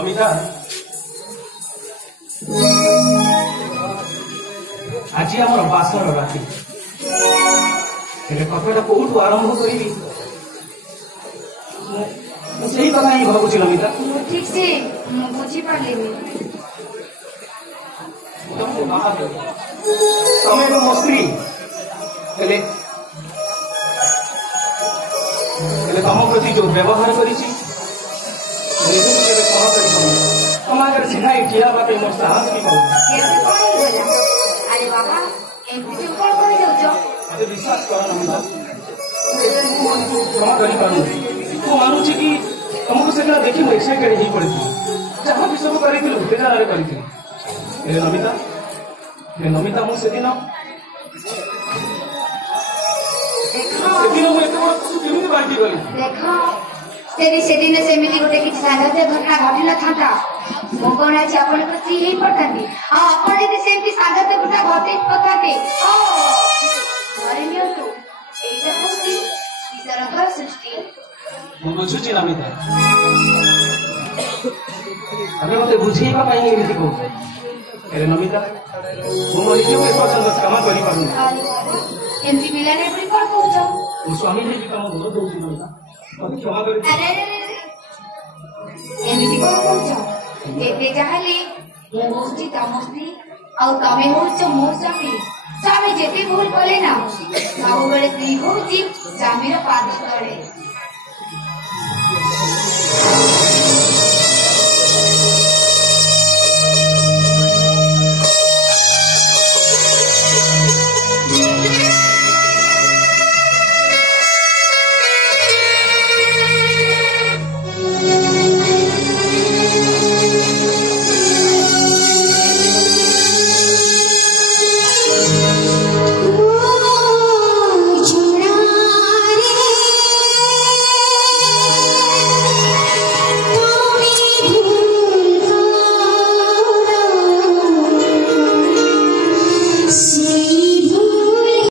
नमिता आज आम बासर राति कथा कौटू आरंभ करी से कथा ही भावुची नमिता ठीक से बुझी पारे तमें मो स्त्री तम प्रति जो व्यवहार कर छिड़ाई ठिया मोर साहस भी मत विश्वास कर क्षमा कर मानुची कि तुमको से देखी मुझे एक्साइटेड ही पड़ी जहाँ भी सब करी उत्तेजना करी नमिता नमिता मुझे दिन बांटी गली सेदिन सेमिति गोटे किछि साधारण घटना घटी न थांता मो कोन अछि आपण प्रति ही पड़तांती आपण यदि सेमति साधारण घटना घटी पकाते अरे नियो तो एटा होती ईश्वरकर सृष्टि बुझुची नमिता अबे मते बुझेइबा पाई एमिति को अरे नमिता मो मोहि के पसंद क्षमा करि पारु एमती मिलाने पड़ी कोन कहउछो मो स्वामी जी काम घर दउची नमिता क्षमा करि अरे एमिति कोन कहउछो एते जाहले मो होची तमस्ती आ तमे होछ मो स्वामी स्वामी जेते भूल कले ना सब बेले ती होची स्वामीर पाद तळे